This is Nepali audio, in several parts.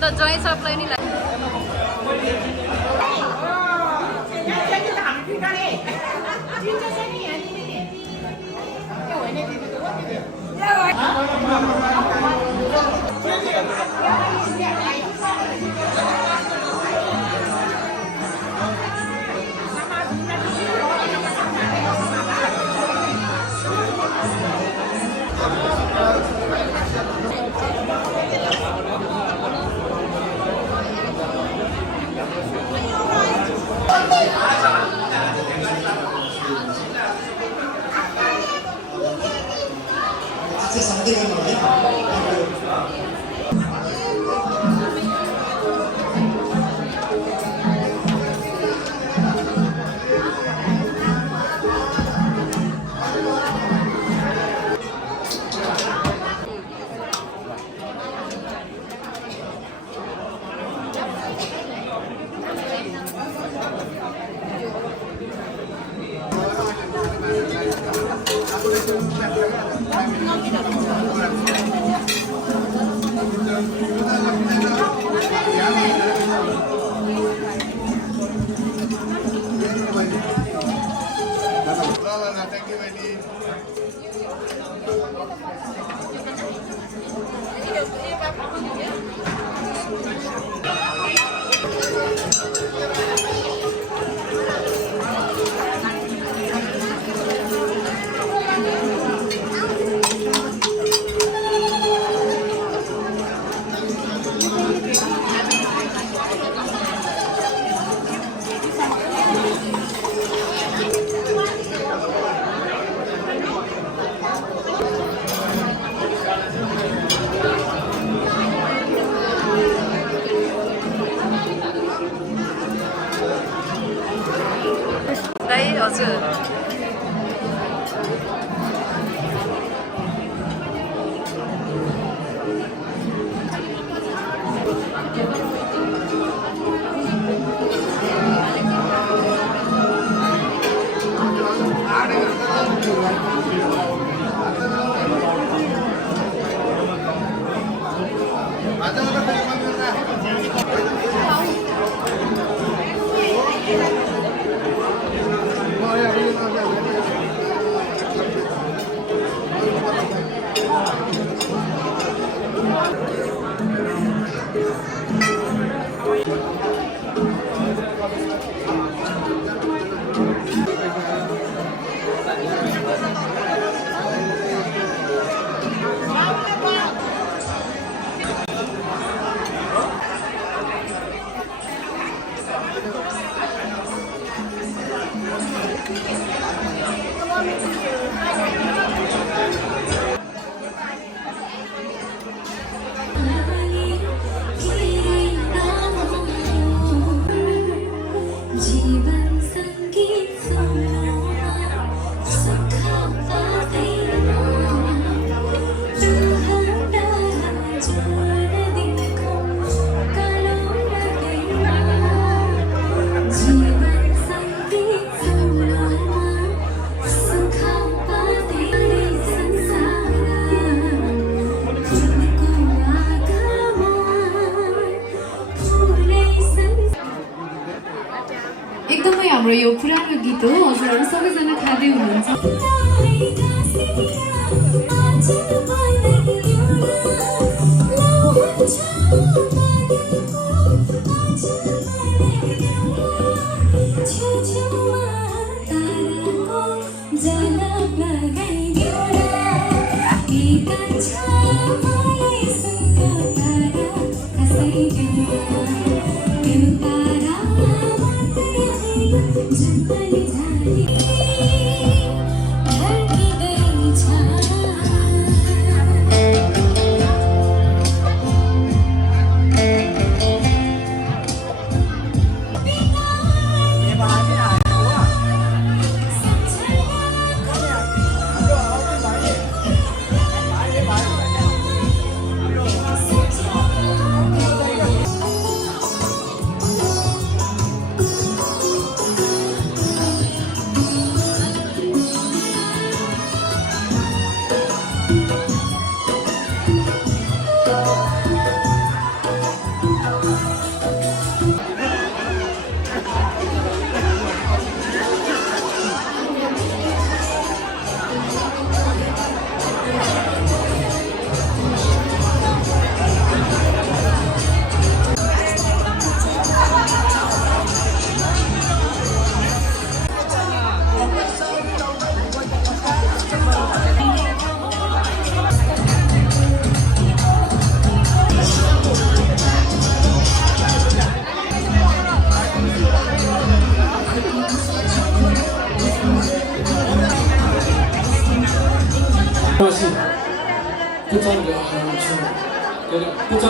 The joints are plain like Thank you, Wendy. 네, हजुर. एकदमै हाम्रो यो पुरानो गीत हो हजुरहरु सबैजना खादै हुनुहुन्छ पुच्छर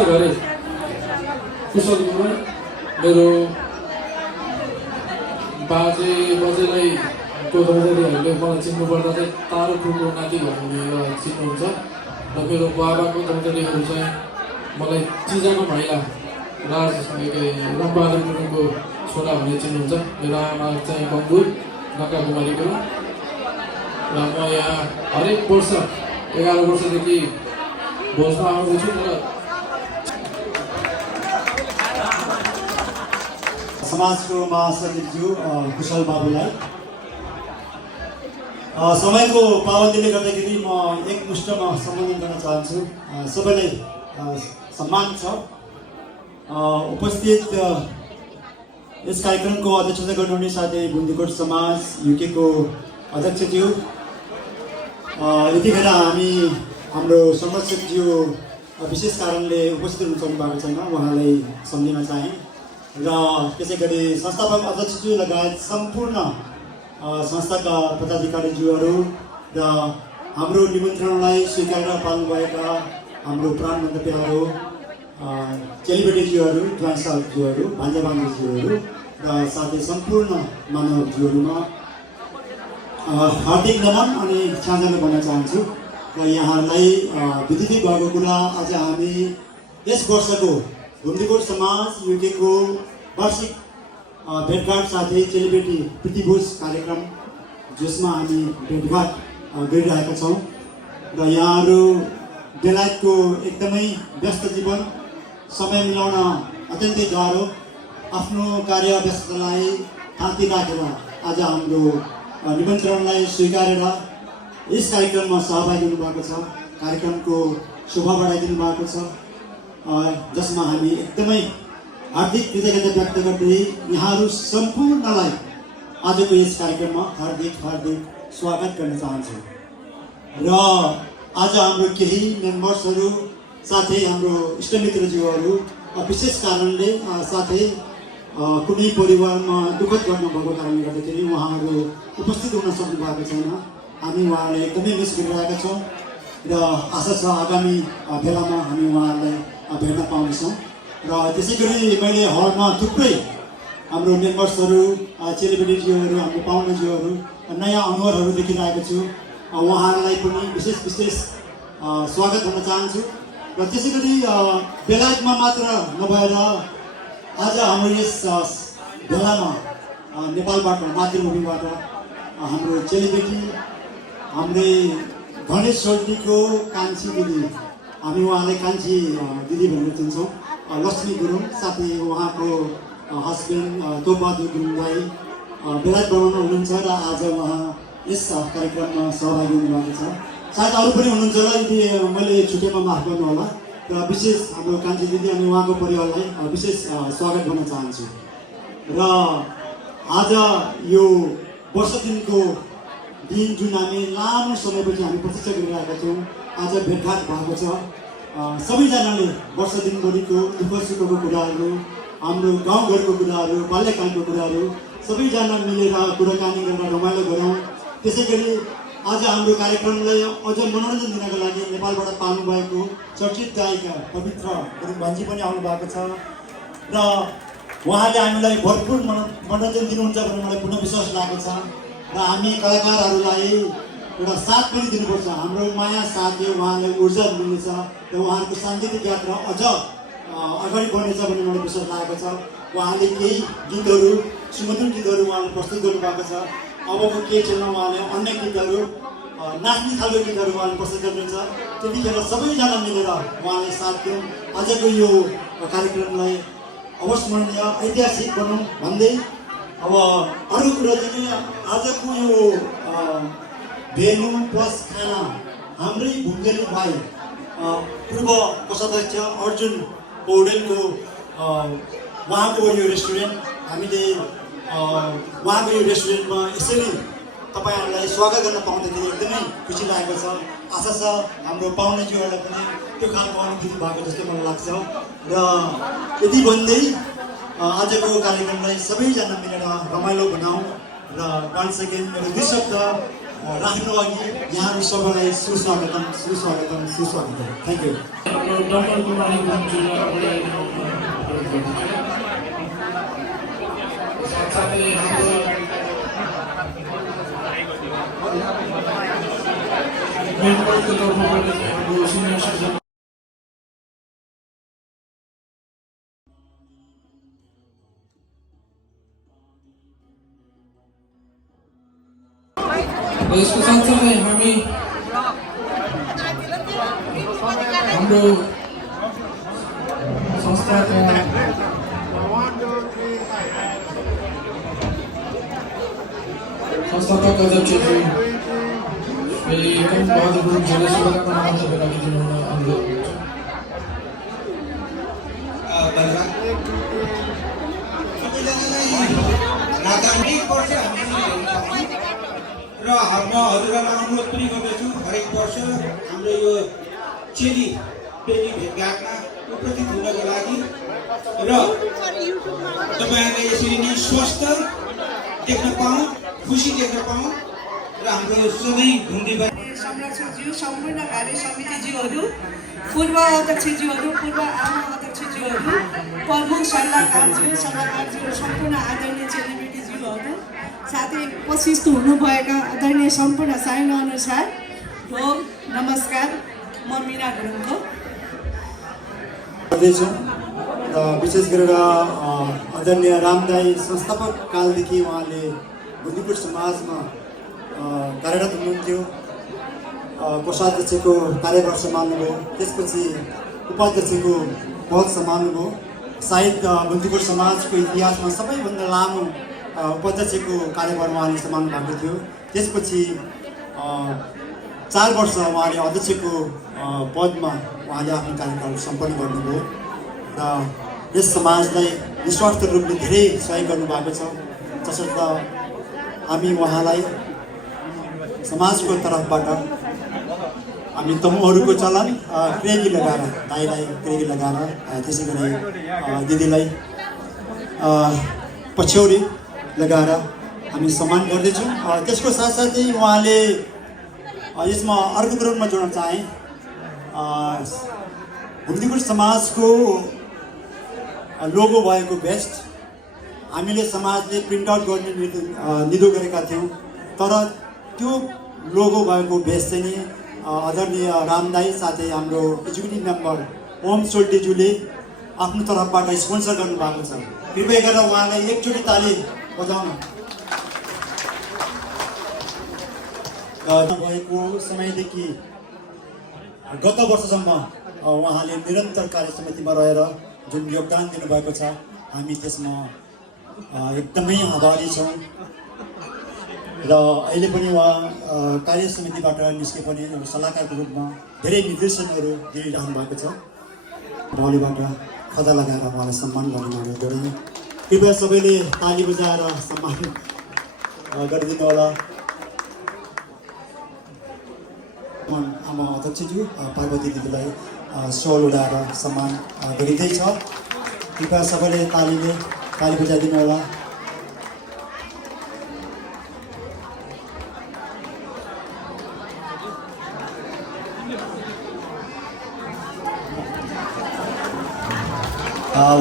गरे कुशल गुरुङ मेरो बाजेलाई को दौडीहरूले मलाई चिन्नुपर्दा चाहिँ तारो ठुलो नाति भनेर चिन्नुहुन्छ र मेरो बाबाको दौडीहरू चाहिँ मलाई चिजाको माइला राज रम्बहादुर गुरुङको छोरा भनेर चिन्नुहुन्छ। मेरो आमा चाहिँ बङ्गुर नक्का कुमारी गुरुङ र म यहाँ हरेक वर्ष 11 वर्षदेखि भोजमा आउँदैछु। समाजको महासचिवज्यू कुशल बाबुलाई समयको पाबन्दीले गर्दाखेरि म एकमुष्टमा सम्बोधन गर्न चाहन्छु। सबैलाई सम्मान छ। उपस्थित यस कार्यक्रमको अध्यक्षता गर्नुहुने साथै बुन्दिकोट समाज युकेको अध्यक्षज्यू, यतिखेर हाम्रो संरक्षकज्यू विशेष कारणले उपस्थित हुन सक्नु भएको छैन, उहाँलाई सम्झिन चाहे र त्यसै गरी संस्थापक अध्यक्षज्यू लगायत सम्पूर्ण संस्थाका पदाधिकारीज्यूहरू र हाम्रो निमन्त्रणलाई स्वीकारेर पाल्नुभएका हाम्रो प्राणबन्ध प्यारो चेलीबेटीज्यूहरू, ज्वाइँ साहबज्यूहरू, भान्जा भान्जीज्यूहरू र साथै सम्पूर्ण मानवज्यूहरूमा हार्दिक नमन अनि छाँजाले भन्न चाहन्छु र यहाँहरूलाई विदित भएको कुरा आज हामी यस वर्षको बुन्दिकोट समाज युकेको वार्षिक भेटघाट साथै चेलीबेटी प्रीतिभोज कार्यक्रम जसमा हामी भेटघाट गरिरहेका छौँ र यहाँहरू बेलायतको एकदमै व्यस्त जीवन समय मिलाउन अत्यन्तै गाह्रो आफ्नो कार्य व्यस्ततालाई थाती राखेर आज हाम्रो निमन्त्रणलाई स्वीकारेर यस कार्यक्रममा सहभागी हुनुभएको छ। कार्यक्रमको शोभा बढाइदिनु भएको छ, जसमा हामी एकदमै हार्दिक कृतज्ञता व्यक्त गर्दै यहाँहरू सम्पूर्णलाई आजको यस कार्यक्रममा हार्दिक स्वागत गर्न चाहन्छु। र आज हाम्रो केही मेम्बर्सहरू साथै हाम्रो इष्टमित्रज्यूहरू विशेष कारणले साथै कुनै परिवारमा दुःखद घटना भएको कारणले गर्दाखेरि उहाँहरू उपस्थित हुन सक्नु भएको छैन। हामी उहाँहरूलाई एकदमै मिस गरिरहेका छौँ र आशा छ आगामी बेलामा हामी उहाँहरूलाई भेट्न पाउनेछौँ। र त्यसै गरी मैले हलमा थुप्रै हाम्रो मेम्बर्सहरू, चेलीबेटीज्यूहरू, हाम्रो पाहुनाज्यूहरू, नयाँ अनुहारहरू देखिरहेको छु। उहाँहरूलाई पनि विशेष स्वागत भन्न चाहन्छु। र त्यसै गरी बेलायतमा मात्र नभएर आज हाम्रो यस भेलामा नेपालबाट मातृभूमिबाट हाम्रो चेलीबेटी हाम्रै गणेश सोल्टीको कान्छी दिदी, हामी उहाँलाई कान्छी दिदी भनेर चिन्छौँ, लक्ष्मी गुरुङ, साथै उहाँको हस्बेन्ड तोपबहादुर गुरुङलाई बेलायत बनाउनु हुनुहुन्छ र आज उहाँ यस कार्यक्रममा सहभागी हुनुभएको छ। सायद अरू पनि हुनुहुन्छ होला, यदि मैले छुटेमा माफ गर्नु होला। र विशेष हाम्रो कान्छी दिदी अनि उहाँको परिवारलाई विशेष स्वागत गर्न चाहन्छु। र आज यो वर्ष दिनको दिन जुन हामी लामो समयपछि हामी प्रतीक्षा गरिरहेका छौँ, आज भेटघाट भएको छ। सबैजनाले वर्ष दिनभरिको दुःख सुखको कुराहरू, हाम्रो गाउँघरको कुराहरू, बाल्यकालको कुराहरू सबैजना मिलेर कुराकानी गरेर रमाइलो गरौँ। त्यसै गरी आज हाम्रो कार्यक्रमलाई अझ मनोरञ्जन दिनको लागि नेपालबाट पाल्नुभएको चर्चित गायिका पवित्र गुरुङ भान्जी पनि आउनु भएको छ र उहाँले हामीलाई भरपुर मनोरञ्जन दिनुहुन्छ भन्ने मलाई पुनः विश्वास लागेको छ। र हामी कलाकारहरूलाई एउटा साथ पनि दिनुपर्छ। हाम्रो माया साथले उहाँलाई ऊर्जा मिल्नेछ र उहाँहरूको साङ्गीतिक यात्रा अझ अगाडि बढ्नेछ भन्ने मलाई विश्वास लागेको छ। उहाँले केही गीतहरू, सुमधुर गीतहरू उहाँले प्रस्तुत गर्नुभएको छ। अबको केही क्षणमा उहाँले अन्य गीतहरू, नाच्ने खालको गीतहरू उहाँले प्रस्तुत गर्नुहुन्छ। त्यतिखेर सबैजना मिलेर उहाँलाई साथ दिउँ, आजको यो कार्यक्रमलाई अविस्मरणीय ऐतिहासिक बनाउँ भन्दै अब अरू कुरा चाहिँ आजको यो भेन्यू प्लस खाना हाम्रै भुन्जेली भाइ पूर्व कोषाध्यक्ष अर्जुन पौडेलको उहाँको यो रेस्टुरेन्ट, हामीले उहाँको यो रेस्टुरेन्टमा यसरी तपाईँहरूलाई स्वागत गर्न पाउँदाखेरि एकदमै खुसी लागेको छ। आशा छ हाम्रो पाहुनाज्यूहरूलाई पनि त्यो खालको अनुभूति भएको जस्तो मलाई लाग्छ। र यति भन्दै आजको कार्यक्रमलाई सबैजना मिलेर रमाइलो बनाऊँ र वान्स अगेन मेरो दुई शब्द राख्नु अघि यहाँहरू सबैलाई सुस्वागतम सुस्वागतम सुस्वागतम थ्याङ्क यू हाम्रो डम्बलको मालिक हुनुहुन्छ अगाडि आइदिनु साथसाथै हाम्रो मेम्बरको तर्फबाट हाम्रो सिनियर सिटिजन यसको साथसाथै हामी हाम्रो संस्थाको संस्थापक अध्यक्ष श्री कम बहादुर गुरुङज्यूले शुभकामना मन्तव्य राखिदिनु हुन अनुरोध र म हजुरलाई अनुरोध पनि गर्दछु हरेक वर्ष हाम्रो यो चेली बेनी भेटघाटमा उपस्थित हुनको लागि र तपाईँहरूले यसरी नै स्वस्थ देख्न पाऊँ खुसी देख्न पाऊँ र हाम्रो सधैँ घुम्दै संरक्षकज्यू सम्पूर्ण कार्य समितिज्यूहरू पूर्व अध्यक्षज्यूहरू पूर्व आमा अध्यक्षज्यूहरू प्रमुख सल्लाहकारज्यू सम्पूर्ण आदरणीय चेलीबेटीज्यूहरू साथै उपस्थित हुनुभएका आदरणीय सम्पूर्ण साइन अनुसार ढोल नमस्कार म मिना गुरुङको गर्दैछु र विशेष गरेर आदरणीय रामदाई संस्थापक कालदेखि उहाँले बुद्धिपुर समाजमा कार्यरत हुनुहुन्थ्यो कोषाध्यक्षको कार्यभार सम्हाल्नुभयो त्यसपछि उपाध्यक्षको पद सम्हाल्नुभयो सायद बुद्धिपुर समाजको इतिहासमा सबैभन्दा लामो उपाध्यक्षको कार्यभार उहाँले सम्हाल्नु भएको थियो त्यसपछि 4 वर्ष उहाँले अध्यक्षको पदमा उहाँले आफ्नो कार्यकाल सम्पन्न गर्नुभयो र यस समाजलाई निस्वार्थ रूपले धेरै सहयोग गर्नुभएको छ जसर्थ हामी उहाँलाई समाजको तर्फबाट हामी तमुहरूको चलन क्रेगी लगाएर दाइलाई क्रेगी लगाएर त्यसै गरी दिदीलाई पछ्यौरी लगाएर हामी सम्मान गर्दैछौँ त्यसको साथसाथै उहाँले यसमा अर्को कुरो म जोड्न चाहेँ बुद्धिपुर समाजको लोगो भएको भेस्ट हामीले समाजले प्रिन्ट आउट गर्ने निधो गरेका थियौँ तर त्यो लोगो भएको भेस्ट चाहिँ नि आदरणीय रामदाई साथै हाम्रो एक्जिक्युटिभ मेम्बर ओम सोल्टीज्यूले आफ्नो तर्फबाट स्पोन्सर गर्नुभएको छ कृपया गरेर उहाँलाई एकचोटि ताली बजाउनु भएको समयदेखि गत वर्षसम्म उहाँले निरन्तर कार्य समितिमा रहेर जुन योगदान दिनुभएको छ हामी त्यसमा एकदमै आभारी छौँ र अहिले पनि उहाँ कार्य समितिबाट निस्के पनि सल्लाहकारको रूपमा धेरै निर्देशनहरू दिइरहनु भएको छ भोलिबाट खदा लगाएर उहाँलाई सम्मान गर्ने अनुरोध गरेँ कृपया सबैले ताली बजाएर सम्मान गरिदिनु होला आमा अध्यक्षज्यू पार्वती दिदीलाई सोल उडाएर सम्मान गरिँदैछ कृपया सबैले ताली बजाइदिनु होला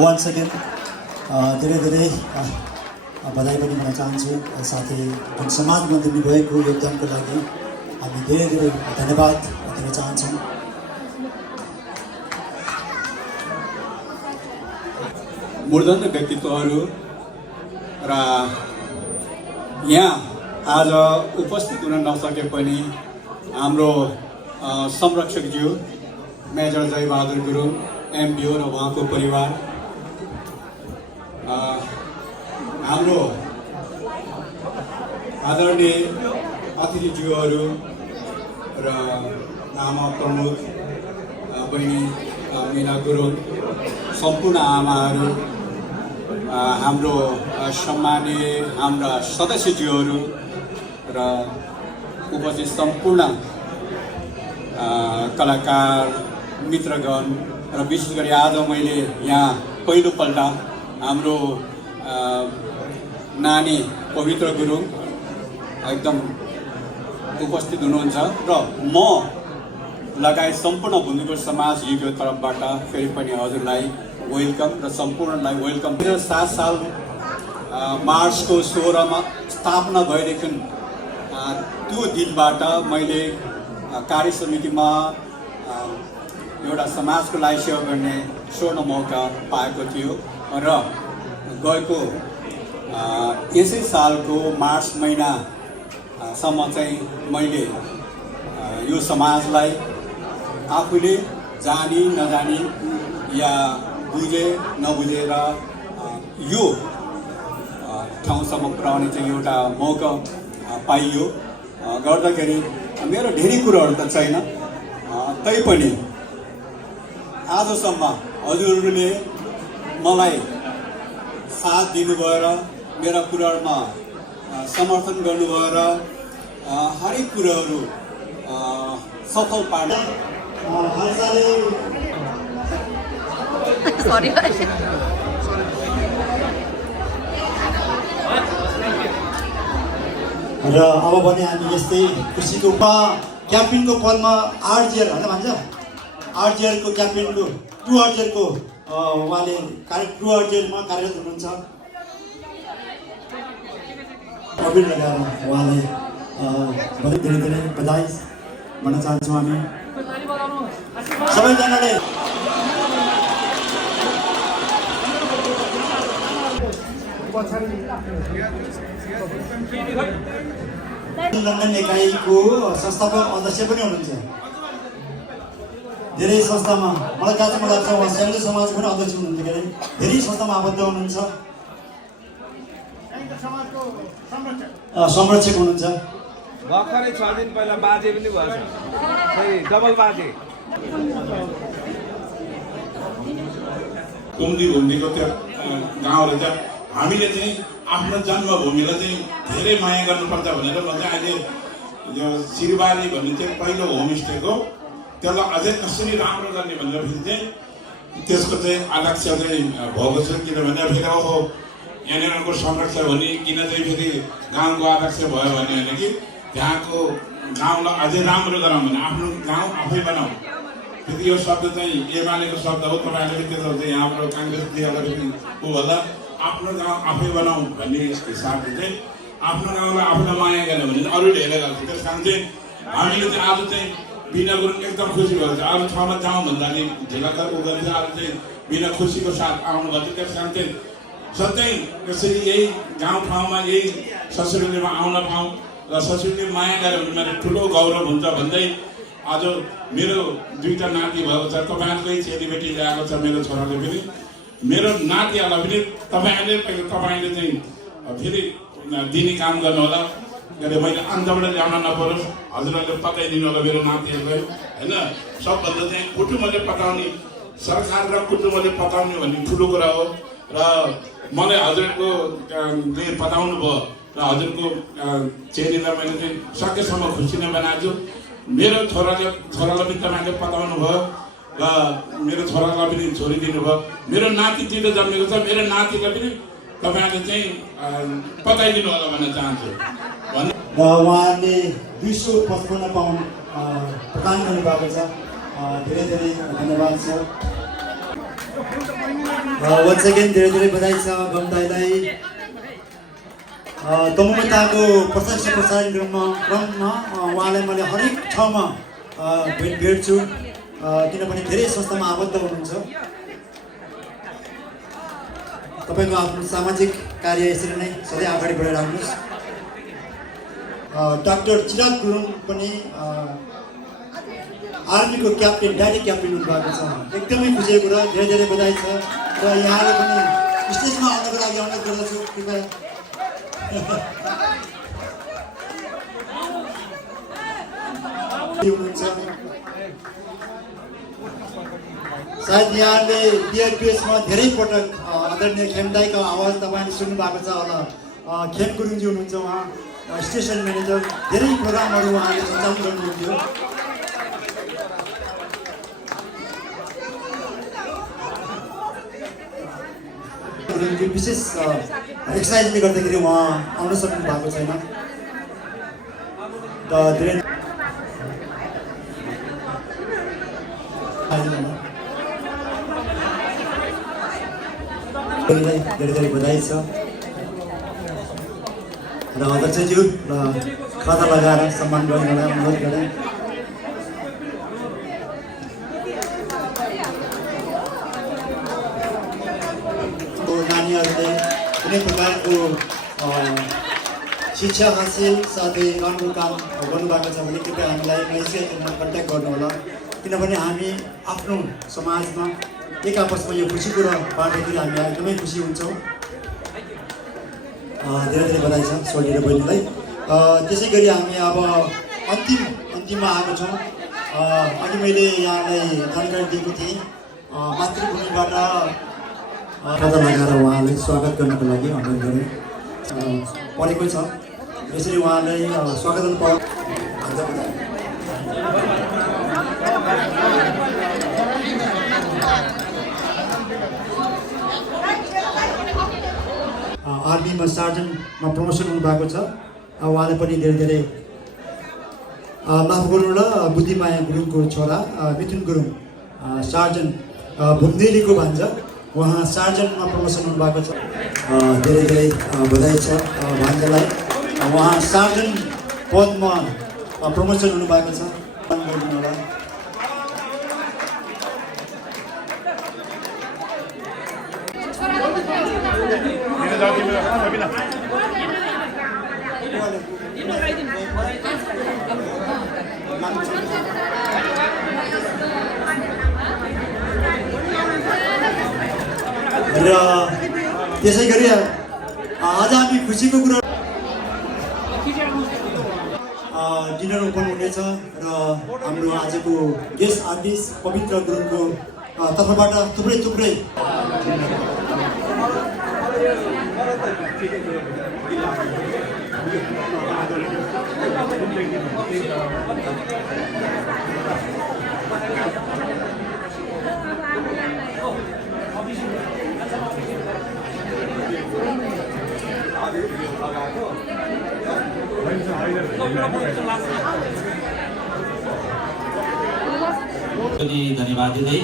वान्स अगेन धेरै धेरै बधाई पनि दिन चाहन्छु साथै जुन समाजमा दिनुभएको योगदानको लागि हामी धेरै धेरै धन्यवाद दिन चाहन्छौँ मूर्धन्य व्यक्तित्वहरू र यहाँ आज उपस्थित हुन नसके पनि हाम्रो संरक्षकज्यू मेजर जयबहादुर गुरुङ एमपिओ र उहाँको परिवार हाम्रो आदरणीय अतिथिज्यूहरू र आमा प्रमुख बहिनी मिना गुरुङ सम्पूर्ण आमाहरू हाम्रो सम्मानीय हाम्रा सदस्यज्यूहरू र उपस्थित सम्पूर्ण कलाकार मित्रगण र विशेष गरी आज मैले यहाँ पहिलोपल्ट हाम्रो नानी पवित्र गुरुङ एकदम उपस्थित हुनुहुन्छ र म लगायत सम्पूर्ण भूमिपुर समाज युको तर्फबाट फेरि पनि हजुरलाई वेलकम र सम्पूर्णलाई वेलकम। 2007 साल मार्चको 16मा स्थापना भएदेखि त्यो दिनबाट मैले कार्य समितिमा एउटा समाजको लागि सेवा गर्ने स्वर्ण मौका पाएको थियो र गएको यसै सालको मार्च महिनासम्म चाहिँ मैले यो समाजलाई आफूले जानी नजानी या बुझे नबुझेर यो ठाउँसम्म पुर्याउने चाहिँ एउटा मौका पाइयो गर्दाखेरि मेरो धेरै कुराहरू त छैन, तैपनि आजसम्म हजुरहरूले मलाई साथ दिनुभयो र मेरा कुराहरूमा समर्थन गर्नुभयो र हरेक कुराहरू सफल पार्न सरी र अब भने हामी यस्तै खुसीको क्याप्टेनको पदमा आरजिआर होइन भन्छ आरजिआरको क्याप्टेनको टु आरजिआरको उहाँले टु आरजिआरमा कार्यरत हुनुहुन्छ। अबिर लगाएर उहाँलाई धेरै धेरै बधाई भन्न चाहन्छौँ हामी सबैजनाले। लन्डन एकाइको संस्थापक अध्यक्ष पनि हुनुहुन्छ। धेरै संस्थामा मलाई लाग्छ उहाँ संयुक्त समाजको पनि अध्यक्ष हुनुहुन्छ के अरे धेरै संस्थामा आबद्ध हुनुहुन्छ, संरक्षक हुनुहुन्छ। भर्खरै 6 दिन पहिला बाजे पनि भएछ, डबल बाजे। कुम्दी भूमिको त्यो गाउँ रहेछ। हामीले चाहिँ आफ्नो जन्मभूमिलाई चाहिँ धेरै माया गर्नुपर्छ भनेर म चाहिँ अहिले यो सिरबारी भन्ने चाहिँ पहिलो होमस्टेको त्यसलाई अझै कसरी राम्रो गर्ने भनेर फेरि चाहिँ त्यसको चाहिँ अलक्ष्य चाहिँ भएको छ। किनभने फेरि ओहो यहाँनिरको संरक्षण भने किन चाहिँ फेरि गाउँको अलक्ष्य भयो भने होइन कि त्यहाँको गाउँलाई अझै राम्रो गरौँ भने आफ्नो गाउँ आफै बनाऊ। फेरि यो शब्द चाहिँ एमालेको शब्द हो, तपाईँहरूले त्यसो चाहिँ यहाँबाट काङ्ग्रेसले ऊ होला आफ्नो गाउँ आफै बनाऊ भन्ने हिसाबले चाहिँ आफ्नो गाउँलाई आफूलाई माया गर्ने भने अरूले हेरेर गर्छ। त्यस कारण चाहिँ हामीले चाहिँ आज चाहिँ बिना गुरुङ एकदम खुसी भएको छ। अरू ठाउँमा जाउँ भन्दाखेरि ढिलाकर उ गरेर आज चाहिँ बिना खुसीको साथ आउनुभएको छ। त्यस कारण चाहिँ सधैँ यसरी यही गाउँठाउँमा यही संस्कृतिमा आउन पाऊँ र संस्कृति माया गऱ्यो भने मेरो ठुलो गौरव हुन्छ भन्दै आज मेरो 2टा नाति भएको छ। तपाईँहरूकै चेलीबेटी ल्याएको छ मेरो छोराले पनि, मेरो नातिहरूलाई पनि तपाईँले चाहिँ फेरि दिने काम गर्नु होला। के अरे मैले अन्तबाट ल्याउन नपरोस्, हजुरहरूले पताइदिनु होला मेरो नातिहरूलाई होइन। सबभन्दा चाहिँ कुटुम्बले पताउने, सरकार र कुटुम्बले पताउने भन्ने ठुलो कुरा हो। र मलाई हजुरको पताउनु भयो र हजुरको चेलीलाई मैले चाहिँ सकेसम्म खुसी नै बनाएको छु। मेरो छोरालाई पनि तपाईँले पताउनु भयो र मेरो छोरालाई पनि छोरी दिनुभयो। मेरो नाति चितो जन्मेको छ, मेरो नातिलाई पनि तपाईँहरूले चाहिँ पताइदिनु होला भन्न चाहन्छु। र उहाँले 255 पाउन्ड प्रदान गर्नुभएको छ। धेरै धेरै धन्यवाद छ। वन्स अगेन धेरै धेरै बधाई छ गमदाईलाई। तमुमताको प्रत्यक्ष प्रसारण क्रममा उहाँलाई मैले हरेक ठाउँमा भेट्छु, किनभने धेरै संस्थामा आबद्ध हुनुहुन्छ। तपाईँको आफ्नो सामाजिक कार्य यसरी नै सधैँ अगाडि बढाइराख्नुहोस्। डाक्टर चिराग गुरुङ पनि आर्मीको क्याप्टेन, ड्याडी क्याप्टेन हुनुभएको छ। एकदमै खुसीको कुरा, धेरै धेरै बधाई छ। र यहाँले पनि स्टेजमा आउनको लागि अनुरोध गर्दछु, कृपया हुनुहुन्छ। सायद यहाँले बिआरपिएसमा धेरै पटक आदरणीय खेमदाईको आवाज तपाईँले सुन्नु भएको छ होला। खेम गुरुङजी हुनुहुन्छ, उहाँ स्टेसन म्यानेजर, धेरै प्रोग्रामहरू उहाँले सञ्चालन गर्नुहुन्थ्यो। विशेष एक्सर्साइजले गर्दाखेरि उहाँ आउन सक्नु भएको छैन। धेरै धेरै बधाई छ र अध्यक्षज्यू र खाता लगाएर सम्मान गर्नलाई अनुरोध गरेँ। नानीहरूले कुनै प्रकारको शिक्षा हासिल साथै राम्रो काम गर्नुभएको छ भने कृपया हामीलाई मैसेजमा कन्ट्याक्ट गर्नुहोला, किनभने हामी आफ्नो समाजमा एक आपसमा यो खुसीको र बाँड्दाखेरि हामी एकदमै खुसी हुन्छौँ। धेरै धेरै बधाई छ छोरी र बहिनीलाई। त्यसै गरी हामी अब अन्तिममा आएको छौँ। अघि मैले यहाँलाई जानकारी दिएको थिएँ, मातृभूमिबाट खाता लगाएर उहाँलाई स्वागत गर्नको लागि अनुरोध गरेँ परेको छ। यसरी उहाँलाई स्वागत आर्मीमा सार्जनमा प्रमोसन हुनुभएको छ। उहाँलाई पनि धेरै धेरै माफ गर्नु ल। बुद्धिमाया गुरुङको छोरा मिथुन गुरुङ सार्जन भुम्देलीको भान्जा, उहाँ सार्जनमा प्रमोसन हुनुभएको छ। धेरै धेरै बधाई छ भान्जालाई। उहाँ सार्जन पदमा प्रमोसन हुनुभएको छ। होला र त्यसै गरी आज हामी खुसीको कुरा डिनर ओपन हुनेछ र हाम्रो आजको गेस्ट आर्टिस्ट पवित्र गुरुङको तर्फबाट थुप्रै धन्यवाद दिँदै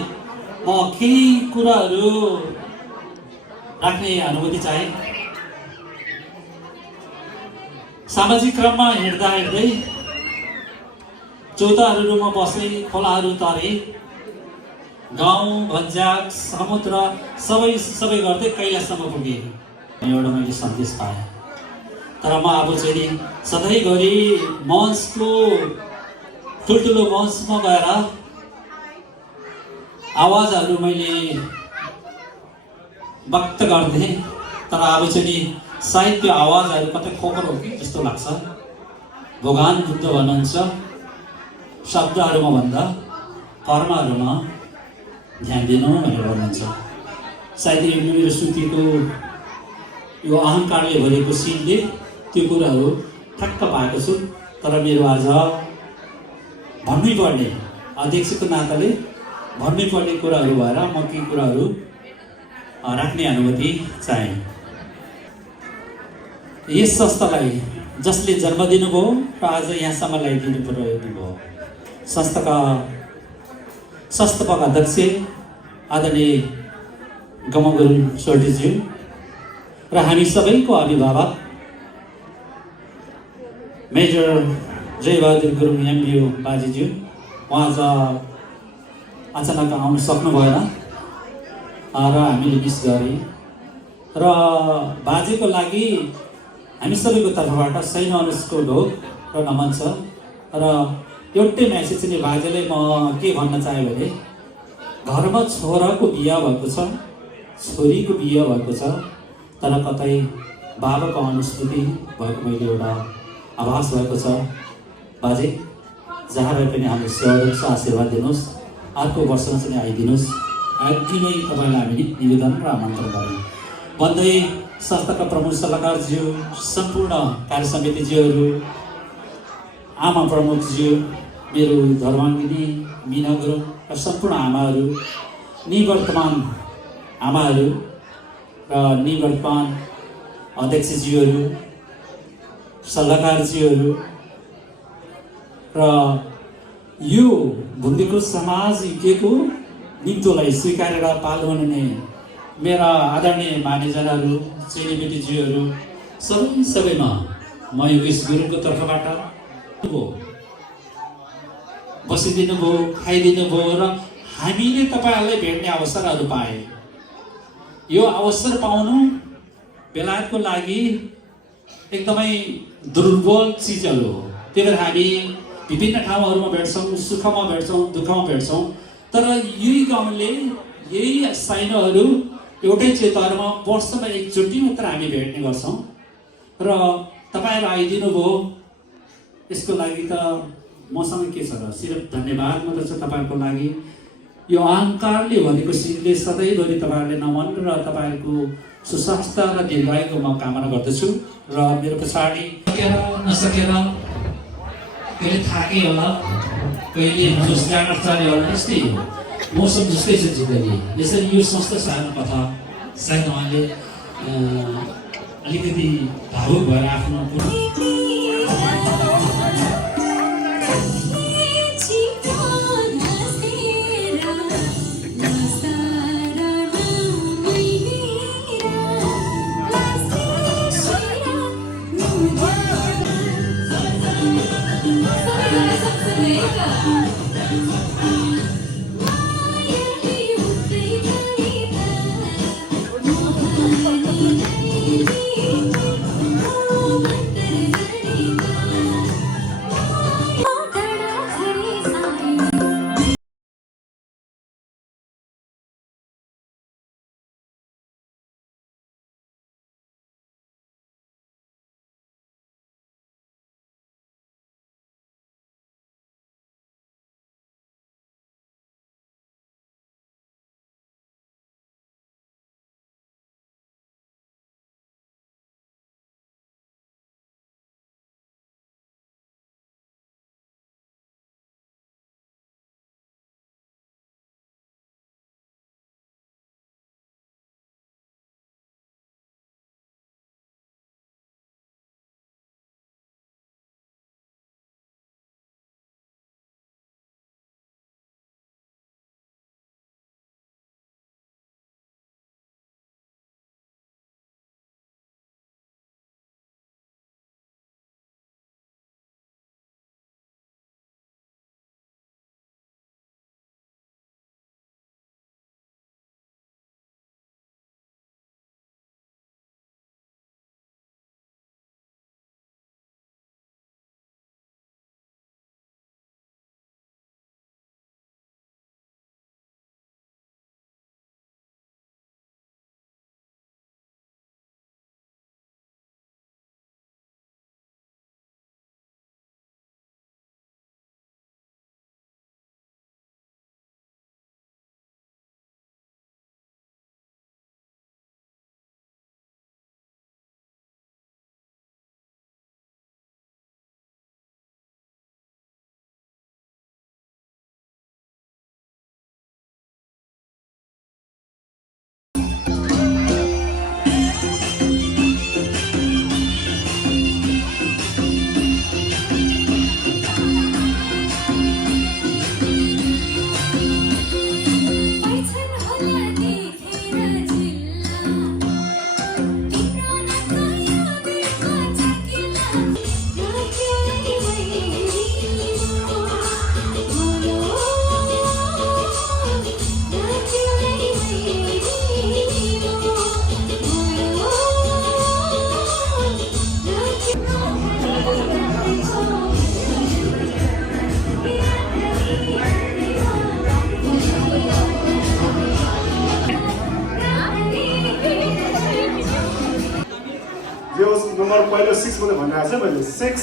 म केही कुराहरू राख्ने अनुमति चाहे। सामाजिक क्रममा हिँड्दा हिँड्दै चौतारीमा बस्दै खोलाहरू तरे, गाउँ भन्ज्याक समुद्र सबै गर्दै कैलाससम्म पुगे। एउटा मैले सन्देश पाएँ। तर म अब चाहिँ सधैँभरि मञ्चको ठुल्ठुलो मञ्चमा गएर आवाजहरू मैले व्यक्त गर्थेँ। तर अब चाहिँ सायद त्यो आवाजहरू कतै खोकर हो कि जस्तो लाग्छ। भगवान बुद्ध भन्नुहुन्छ शब्दहरूमा भन्दा कर्महरूमा ध्यान दिनु भनेर भन्नुहुन्छ। सायद यो मेरो श्रुतिको यो अहङ्कारले भरेको सिनले त्यो कुराहरू ठक्क पाएको छु। तर मेरो आज भन्नैपर्ने अध्यक्षको नाताले भन्नैपर्ने कुराहरू भएर म केही कुराहरू राख्ने अनुमति चाहे। यस संस्थालाई जसले जन्म दिनुभयो र आज यहाँसम्म ल्याइदिनु भयो, संस्थापक अध्यक्ष आदरणीय गम गुरुङ सोर्टीज्यू र हामी सबैको अभिभावक मेजर जयबहादुर गुरुङ एमबिओ बाजेज्यू, उहाँ आज अचानक आउन सक्नु भएन र हामीले मिस गरेँ। र बाजेको लागि हामी सबैको तर्फबाट सैन अनुजको ढोक र नमन छ। र एउटै म्यासेज चाहिँ बाजेले म के भन्न चाहेँ भने घरमा छोराको बिहा भएको छ, छोरीको बिहा भएको छ, तर कतै बाबाको अनुस्मृति भएको मैले एउटा आभास भएको छ। बाजे जहाँ भए पनि हाम्रो सेवा छ, आशीर्वाद दिनुहोस्। अर्को वर्षमा चाहिँ आइदिनुहोस्। अघि नै तपाईँलाई हामीले निवेदन र आमन्त्रण गऱ्यौँ भन्दै संस्थाका प्रमुख सल्लाहकारज्यू, सम्पूर्ण कार्य समितिज्यूहरू, आमा प्रमुखज्यू, मेरो धर्माङ्गिनी मिना गुरुङ र सम्पूर्ण आमाहरू, निवर्तमान आमाहरू र निवर्तमान अध्यक्षज्यूहरू, सल्लाहकारज्यूहरू र यो भुन्डीको समाज युकेको निम्तोलाई स्वीकारेर पाल्नुहुने मेरा आदरणीय मानिजनहरू चेलीबेटीज्यूहरू सबैमा म योगेश गुरुङको तर्फबाट बसिदिनु भयो, खाइदिनु भयो र हामीले तपाईँहरूलाई भेट्ने अवसरहरू पाए। यो अवसर पाउनु बेलायतको लागि एकदमै दुर्लभ चिजहरू हो। त्यही भएर हामी विभिन्न ठाउँहरूमा भेट्छौँ, सुखमा भेट्छौँ, दुःखमा भेट्छौँ, तर यही गाउँले यही साइनोहरू एउटै क्षेत्रहरूमा वर्षमा एकचोटि मात्र हामी भेट्ने गर्छौँ र तपाईँहरू आइदिनु भयो। यसको लागि त मसँग के छ र सिर्फ धन्यवाद मात्र छ तपाईँहरूको लागि। यो अहङ्कारले भनेको सिंहले सधैँभरि तपाईँहरूले नमन र तपाईँहरूको सुस्वास्थ्य र दीर्घायुको म कामना गर्दछु। र मेरो पछाडि नसकेर कहिले थाके होला, कहिले जान चले होला, यस्तै हो। मौसम जस्तै छ जिन्दगी। यसरी यो संस्था सानो कथा सायद उहाँले अलिकति भावुक भएर आफ्नो नम्बर पहिलो 6 मात्रै भन्ने आएको छ मैले 6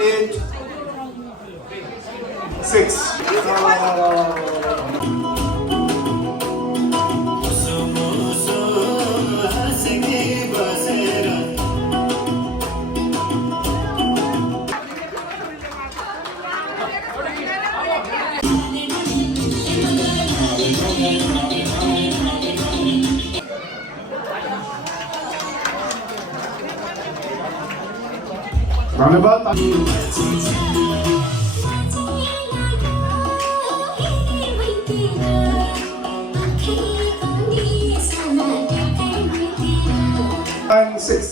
8 6 धन्यवाद। 9-6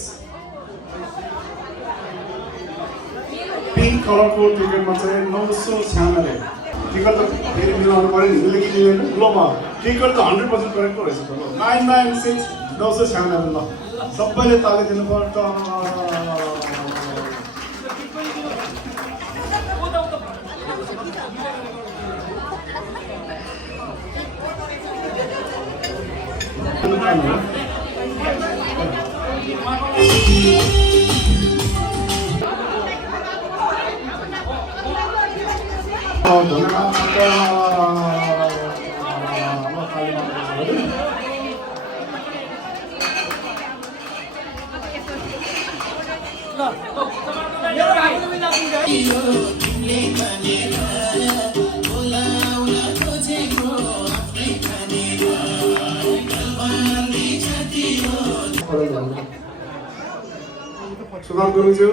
पिङ्क कलरको टिकटमा चाहिँ 996 टिकट त फेरि मिलाउनु पऱ्यो नि मिलेको मिलेन ल म टिकट त 100% करेक्ट रहेछ त ल 996 996 ल सबैले ताली दिनुपर्छ सुभाष गुरुज्यू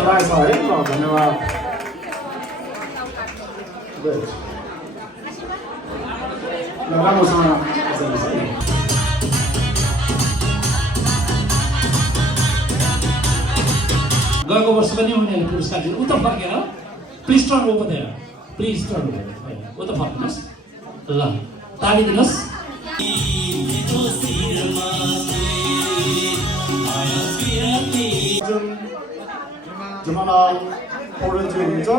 बताएछ है ल धन्यवाद राम्रोसँग गएको वर्ष पनि उनीहरूले पुरस्कार दिनु उता फर्केर please turn over there please turn over उता फर्किनुहोस् ल ताली दिनुहोस् जुन जमलाल पौडेलजी हुनुहुन्छ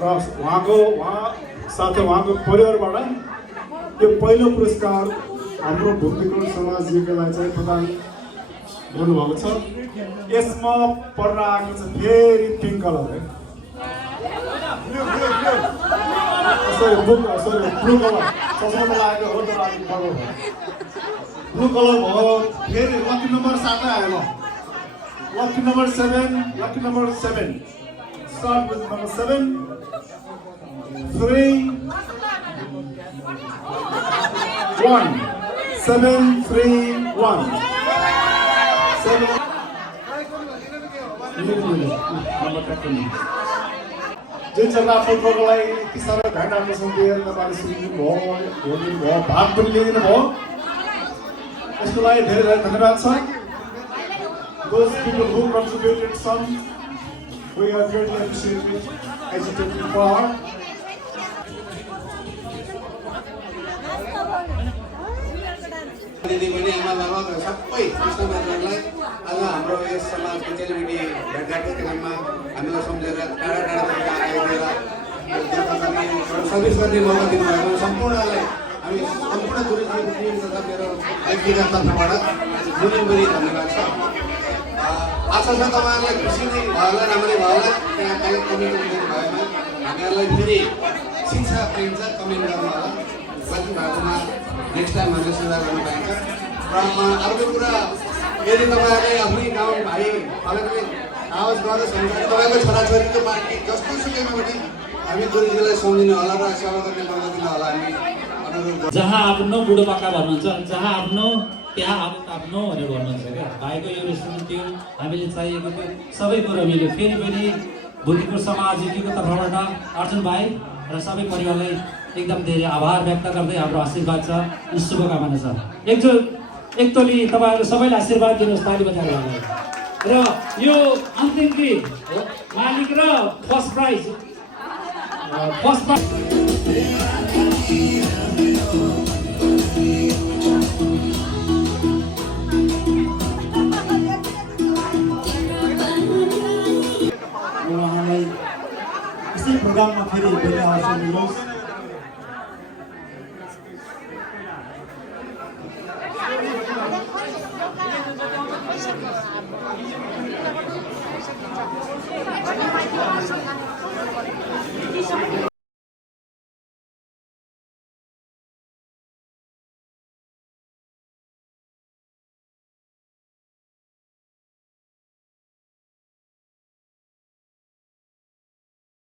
र उहाँ साथै उहाँको परिवारबाट यो पहिलो पुरस्कार हाम्रो भूमिगुण समाज युकेलाई चाहिँ प्रदान गर्नुभएको छ यसमा पर्न आएको छ फेरि पिङ्क कलर है ब्लू कलर चस्मा लागेको हो तर अलिक बडो भयो ब्लू कलर भयो फेरि लकी नम्बर 7 आयो ल lucky number 7 start with number 7 3 1 7 3 1 जुन जग्गा फुटबललाई यति साह्रो ध्यान राख्न दिएर तपाईँले सुनिदिनु भयो भाग पनि लिइदिनु भयो यसको लागि धेरै धेरै धन्यवाद छ Those people who contributed some, we are greatly appreciated as you take it forward. दिदीबहिनी आमा बाबा सबै कृष्ण मान्छेहरूलाई आज हाम्रो यस समाजको चेलीबेटी भेटघाटको क्रममा हामीलाई सम्झेर टाढा टाढाबाट आइदिएर सर्भिस गर्ने मौका दिनुभएको सम्पूर्णलाई हामी सम्पूर्ण टुरिस्टको टिम तथा मेरो व्यक्तिगत तर्फबाट दिनभरि धन्यवाद छ आशा छ तपाईँहरूलाई खुसी नै भयो होला राम्रै भयो होला त्यहाँ काहीँ कमेन्ट दिनु भएमा हामीहरूलाई फेरि शिक्षा पाइन्छ कमेन्ट गर्नु होला कति भागमा नेक्स्ट टाइम हामीले सेवा गर्न पाइन्छ र अर्को कुरा यदि तपाईँहरूले आफ्नै गाउँ भाइ अलग्गै आवाज गर्दै सम्झाएर तपाईँको छोराछोरीको पार्टी जस्तो सुकैमा पनि हामी गुरुजीलाई सम्झिनु होला र सेवा गर्ने मौका दिनु होला हामी अनुरोध जहाँ आफ्नो बुढोपाका भन्नुहुन्छ जहाँ आफ्नो त्यहाँ आफ्नो भनेर भन्नुहुन्छ क्या भाइको यो रेस्टुरेन्ट थियो हामीले चाहिएको थियो सबै कुरो मिल्यो फेरि पनि भूमिगुण समाज युकेको तर्फबाट अर्जुन भाइ र सबै परिवारलाई एकदम धेरै आभार व्यक्त गर्दै हाम्रो आशीर्वाद छ शुभकामना छ एक तोली तपाईँहरू सबैलाई आशीर्वाद दिनुहोस् ताली बजाएर र यो अन्तिम दिन मालिक र फर्स्ट प्राइज उहाँलाई यसै प्रोग्राममा फेरि भेट्ने अवसर मिलोस्